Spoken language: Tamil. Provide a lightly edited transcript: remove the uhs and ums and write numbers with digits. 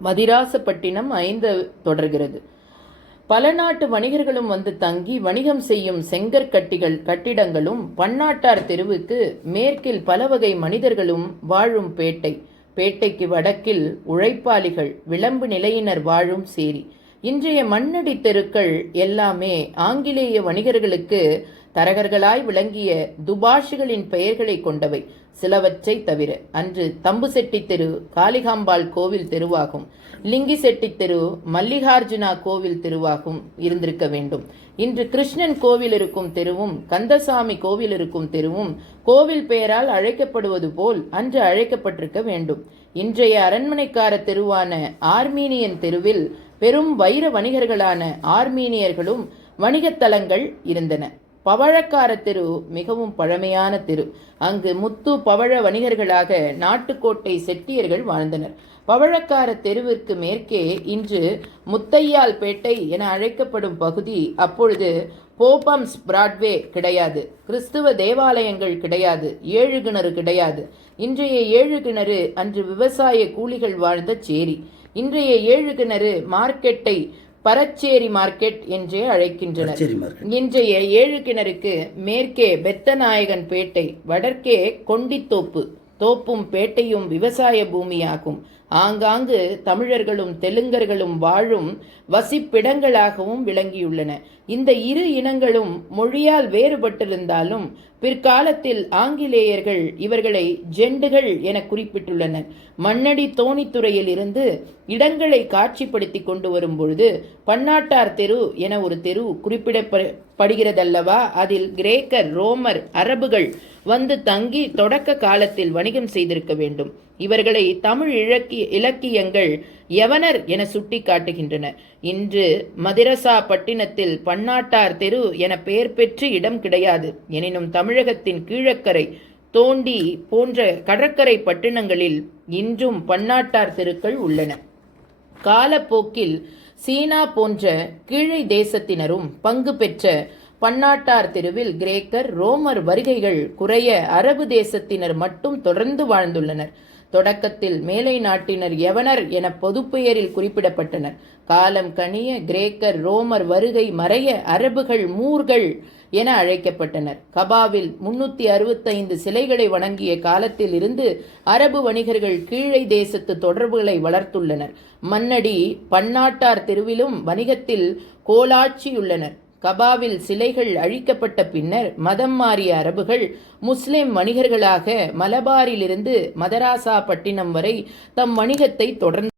மதிராசப்பட்டினம் 5 தொடர்கிறது. பல நாட்டு வணிகர்களும் வந்து தங்கி வணிகம் செய்யும் கட்டிடங்களும் பன்னாட்டார் தெருவுக்கு மேற்கில் பலவகை மனிதர்களும் வாழும் பேட்டை. பேட்டைக்கு வடக்கில் உழைப்பாளிகள் விளம்பு நிலையினர் வாழும் சேரி. இன்றைய மண்ணடி தெருக்கள் எல்லாமே ஆங்கிலேய வணிகர்களுக்கு தரகர்களாய் விளங்கிய துபாஷிகளின் பெயர்களை கொண்டவை, சிலவற்றை தவிர. அன்று தம்பு செட்டி தெரு காளிகாம்பாள் கோவில் தெருவாகும். லிங்கி செட்டி தெரு மல்லிகார்ஜுனா கோவில் தெருவாகும் இருந்திருக்க வேண்டும். இன்று கிருஷ்ணன் கோவில் இருக்கும் தெருவும் கந்தசாமி கோவில் இருக்கும் தெருவும் கோவில் பெயரால் அழைக்கப்படுவது போல் அன்று அழைக்கப்பட்டிருக்க வேண்டும். இன்றைய அரண்மனைக்கார தெருவான ஆர்மீனியன் தெருவில் பெரும் வைர வணிகர்களான ஆர்மீனியர்களும் வணிகத்தலங்கள் இருந்தன. பவழக்கார தெரு மிகவும் பழமையான தெரு. அங்கு முத்து பவழ வணிகர்களாக நாட்டுக்கோட்டை செட்டியர்கள் வாழ்ந்தனர். பவழக்கார தெருவிற்கு மேற்கே இன்று முத்தையால் பேட்டை என அழைக்கப்படும் பகுதி. அப்பொழுது போபம்ஸ் பிராட்வே கிடையாது, கிறிஸ்துவ தேவாலயங்கள் கிடையாது, ஏழு கிணறு கிடையாது. இன்றைய ஏழு கிணறு அன்று விவசாய கூலிகள் வாழ்ந்த சேரி. இன்றைய ஏழு கிணறு மார்க்கெட்டை பரச்சேரி மார்க்கெட் என்றே அழைக்கின்றனர். இன்றைய ஏழு கிணறுக்கு மேற்கே பெத்தநாயகன் பேட்டை, வடக்கே கொண்டித்தோப்பு. தோப்பும் பேட்டையும் விவசாய பூமியாகும். ஆங்காங்கு தமிழர்களும் தெலுங்கர்களும் வாழும் வசிப்பிடங்களாகவும் விளங்கியுள்ளன. இந்த இரு இனங்களும் மொழியால் வேறுபட்டிருந்தாலும் பிற்காலத்தில் ஆங்கிலேயர்கள் இவர்களை ஜெண்டுகள் என குறிப்பிட்டுள்ளனர். மண்ணடி தோணித்துறையில் இருந்து இடங்களை காட்சிப்படுத்தி கொண்டு வரும் பொழுது பன்னாட்டார் தெரு என ஒரு தெரு குறிப்பிடப்படுகிறதல்லவா? அதில் கிரேக்கர், ரோமர், அரபுகள் வந்து தங்கி தொடக்க காலத்தில் வணிகம் செய்திருக்க வேண்டும். இவர்களை தமிழ் இலக்கியங்கள் யவனர் என சுட்டி காட்டுகின்றன. இன்று மதிரசாப்பட்டினத்தில் பன்னாட்டார் தெரு என பெயர் பெற்று இடம் கிடையாது. எனினும் தமிழகத்தின் கீழக்கரை, தோண்டி போன்ற கடற்கரை பட்டினங்களில் இன்றும் பன்னாட்டார் தெருக்கள் உள்ளன. காலப்போக்கில் சீனா போன்ற கீழை தேசத்தினரும் பங்கு பெற்ற பன்னாட்டார் தெருவில் கிரேக்கர், ரோமர் வருகைகள் குறைய அரபு தேசத்தினர் மட்டும் தொடர்ந்து வாழ்ந்துள்ளனர். தொடக்கத்தில் மேலை நாட்டினர் யவனர் என பொதுப்பெயரில் குறிப்பிடப்பட்டனர். காலம் கனிய கிரேக்கர், ரோமர் வருகை மறைய அரபுகள், மூர்கள் என அழைக்கப்பட்டனர். கபாவில் 365 சிலைகளை வணங்கிய காலத்தில் இருந்து அரபு வணிகர்கள் கீழை தேசத்து தொடர்புகளை வளர்த்துள்ளனர். மண்ணடி பன்னாட்டார் தெருவிலும் வணிகத்தில் கோலாட்சியுள்ளனர். கபாவில் சிலைகள் அழிக்கப்பட்ட பின்னர் மதம் மாறிய அரபுகள் முஸ்லிம் வணிகர்களாக மலபாரிலிருந்து மதராசாப்பட்டினம் வரை தம் வணிகத்தை தொடர்ந்து